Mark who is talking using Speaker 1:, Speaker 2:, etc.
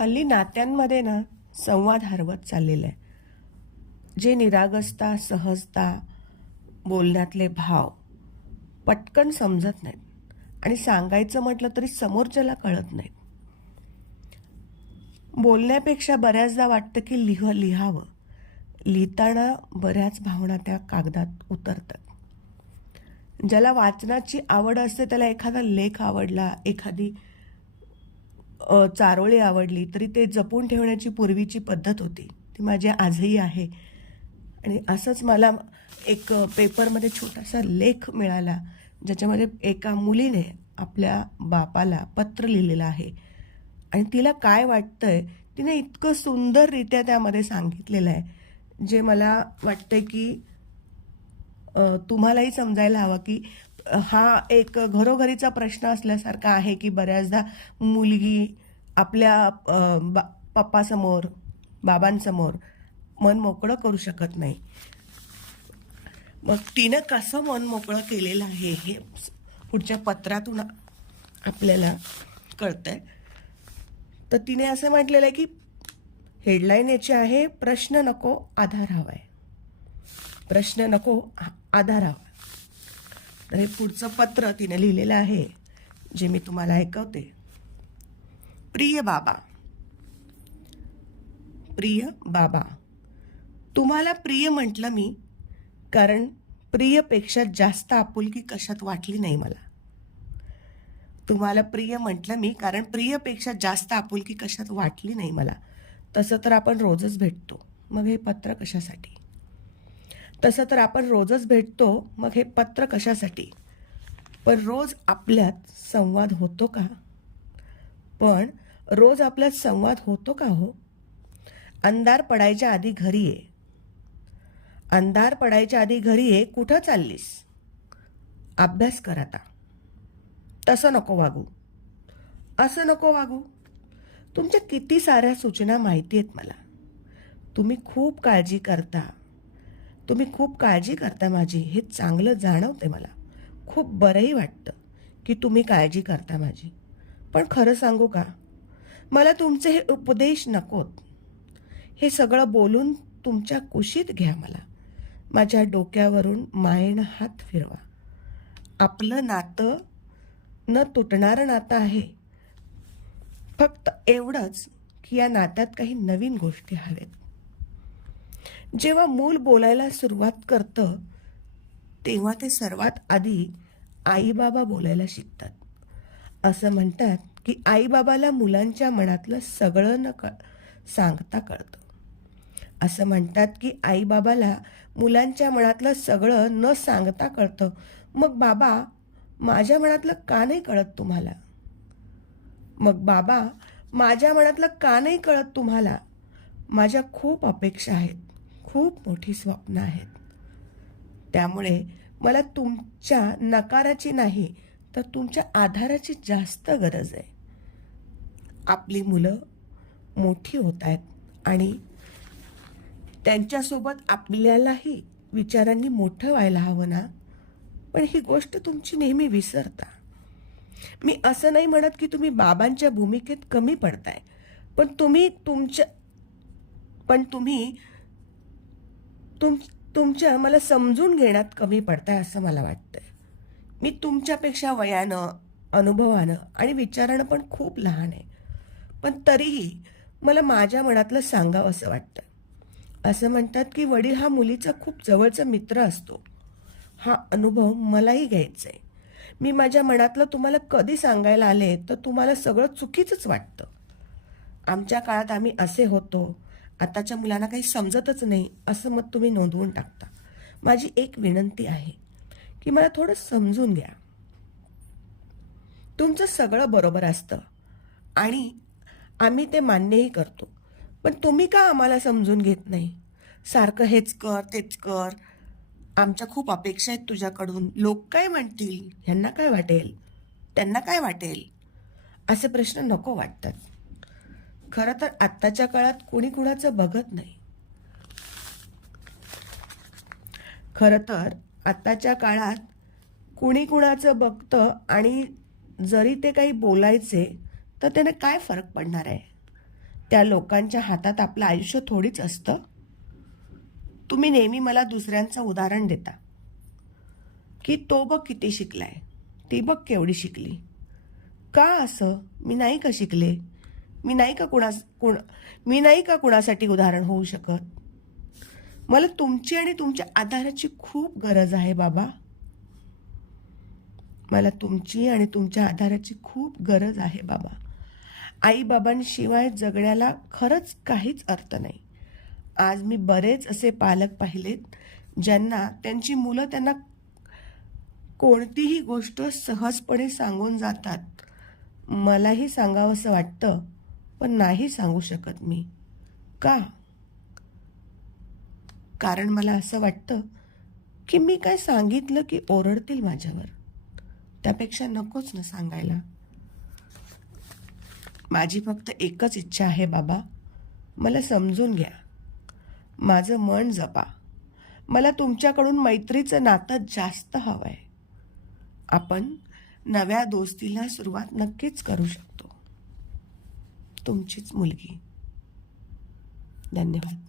Speaker 1: हल्ली नात्यांमध्ये ना संवाद हरवत चाललेला आहे. जे निरागसता सहजता बोलण्यातले भाव पटकन समजत नाहीत. आणि सांगायचं म्हटलं तरी समोरच्याला कळत नाहीत. बोलण्यापेक्षा बऱ्याचदा वाटतं की लिह लिहावं. लिहिताना बऱ्याच भावना त्या कागदात उतरतात. ज्याला वाचनाची आवड असते त्याला एखादा लेख आवडला एखादी चारोळी आवडली तरी ते जपून ठेवण्याची पूर्वीची पद्धत होती. ती माझी आजही आहे. आणि असंच मला एक पेपरमध्ये छोटासा लेख मिळाला ज्याच्यामध्ये एका मुलीने आपल्या बापाला पत्र लिहिलेलं आहे. आणि तिला काय वाटतं आहे तिने इतकं सुंदररित्या त्यामध्ये सांगितलेलं आहे जे मला वाटतं की तुम्हालाही समजायला हवं की हा एक घरोघरीचा प्रश्न असल्यासारखा आहे की बऱ्याचदा मुलगी आपल्या बा पप्पासमोर बाबांसमोर मन मोकळं करू शकत नाही. मग तिनं कसं मन मोकळं केलेलं आहे हे पुढच्या पत्रातून आपल्याला कळतंय. तर तिने असं म्हटलेलं आहे की हेडलाईन याची आहे प्रश्न नको आधार हवाय. प्रश्न नको आधार हवा तर हे पुढचं पत्र तिने लिहिलेलं आहे जे मी तुम्हाला ऐकवते. प्रिय बाबा प्रिय बाबा तुम्हाला प्रिय म्हटलं मी कारण प्रियपेक्षा जास्त आपुलकी कशात वाटली नाही मला. तुम्हाला प्रिय म्हटलं मी कारण प्रियपेक्षा जास्त आपुलकी कशात वाटली नाही मला. तसं तर आपण रोजच भेटतो. मग हे पत्र कशासाठी? तसं तर आपण रोजच भेटतो मग हे पत्र कशासाठी? पण रोज आपल्यात संवाद होतो का? पण रोज आपल्यात संवाद होतो का हो? अंधार पडायच्या आधी घरी ये. अंधार पडायच्या आधी घरी ये कुठं चाललीस? अभ्यास कर आता. तसं नको वागू. असं नको वागू. तुमच्या किती साऱ्या सूचना माहिती आहेत मला. तुम्ही खूप काळजी करता. तुम्ही खूप काळजी करता माझी हे चांगलं जाणवते मला. खूप बरंही वाटतं की तुम्ही काळजी करता माझी. पण खरं सांगू का? मला तुमचे हे उपदेश नकोत. हे सगळं बोलून तुमच्या कुशीत घ्या मला. माझ्या डोक्यावरून मायेनं हात फिरवा. आपलं नातं न तुटणारं नातं आहे. फक्त एवढंच की या नात्यात काही नवीन गोष्टी हव्यात जेव्हा मूल बोलायला सुरुवात करतं तेव्हा ते सर्वात आधी आईबाबा बोलायला शिकतात. असं म्हणतात की आईबाबाला मुलांच्या मनातलं सगळं न कळ सांगता कळतं. असं म्हणतात की आईबाबाला मुलांच्या मनातलं सगळं न सांगता कळतं. मग बाबा माझ्या मनातलं का नाही कळत तुम्हाला? मग बाबा माझ्या मनातलं का नाही कळत तुम्हाला? माझ्या खूप अपेक्षा आहेत. खूप मोठी स्वप्न आहेत. त्यामुळे मला तुमच्या नकाराची नाही तर तुमच्या आधाराची जास्त गरज आहे. आपली मुलं मोठी होत आहेत आणि त्यांच्यासोबत आपल्यालाही विचारांनी मोठं व्हायला हवं ना? पण ही गोष्ट तुमची नेहमी विसरता. मी असं नाही म्हणत की तुम्ही बाबांच्या भूमिकेत कमी पडताय पण तुम्ही तुमच्या पण तुम्ही तुम तुमच्या मला समजून घेण्यात कमी पडताय असं मला वाटतंय. मी तुमच्यापेक्षा वयानं अनुभवानं आणि विचारानं पण खूप लहान आहे. पण तरीही मला माझ्या मनातलं सांगावं असं वाटतं असं म्हणतात की वडील हा मुलीचा खूप जवळचा मित्र असतो. हा अनुभव मलाही घ्यायचा आहे मी माझ्या मनातलं तुम्हाला कधी सांगायला आले तर तुम्हाला सगळं चुकीचंच वाटतं. आमच्या काळात आम्ही असे होतो आताच्या मुलांना काही समजतच नाही असं मत तुम्ही नोंदवून टाकता. माझी एक विनंती आहे की मला थोडं समजून घ्या. तुमचं सगळं बरोबर असतं आणि आम्ही ते मान्यही करतो पण तुम्ही का आम्हाला समजून घेत नाही? सारखं हेच कर तेच कर. आमच्या खूप अपेक्षा आहेत तुझ्याकडून. लोक काय म्हणतील? ह्यांना काय वाटेल? त्यांना काय वाटेल? असे प्रश्न नको वाटतात. खरं तर आत्ताच्या काळात कोणी कुणाचं बघत नाही. खरं तर आत्ताच्या काळात कुणी कुणाचं बघतं आणि जरी ते काही बोलायचे तर त्याने काय फरक पडणार आहे? त्या लोकांच्या हातात आपलं आयुष्य थोडीच असतं. तुम्ही नेहमी मला दुसऱ्यांचं उदाहरण देता. की तो बघ किती शिकलाय ती बघ केवढी शिकली. का असं? मी नाही का शिकले? मी नाही का कुणा कुण मी नाही का कुणासाठी उदाहरण होऊ शकत? मला तुमची आणि तुमच्या आधाराची खूप गरज आहे बाबा. मला तुमची आणि तुमच्या आधाराची खूप गरज आहे बाबा. आई बाबांशिवाय जगण्याला खरंच काहीच अर्थ नाही. आज मी बरेच असे पालक पाहिलेत ज्यांना त्यांची मुलं त्यांना कोणतीही गोष्ट सहजपणे सांगून जातात. मलाही सांगावंसं वाटतं पण नाही सांगू शकत मी. का? कारण मला असं वाटतं की मी काय सांगितलं की ओरडतील माझ्यावर. त्यापेक्षा नकोच ना सांगायला. माझी फक्त एकच इच्छा आहे बाबा. मला समजून घ्या. माझं मन जपा. मला तुमच्याकडून मैत्रीचं नातं जास्त हवं आहे आपण नव्या दोस्तीला सुरुवात नक्कीच करू शकतो. तुमचीच मुलगी. धन्यवाद.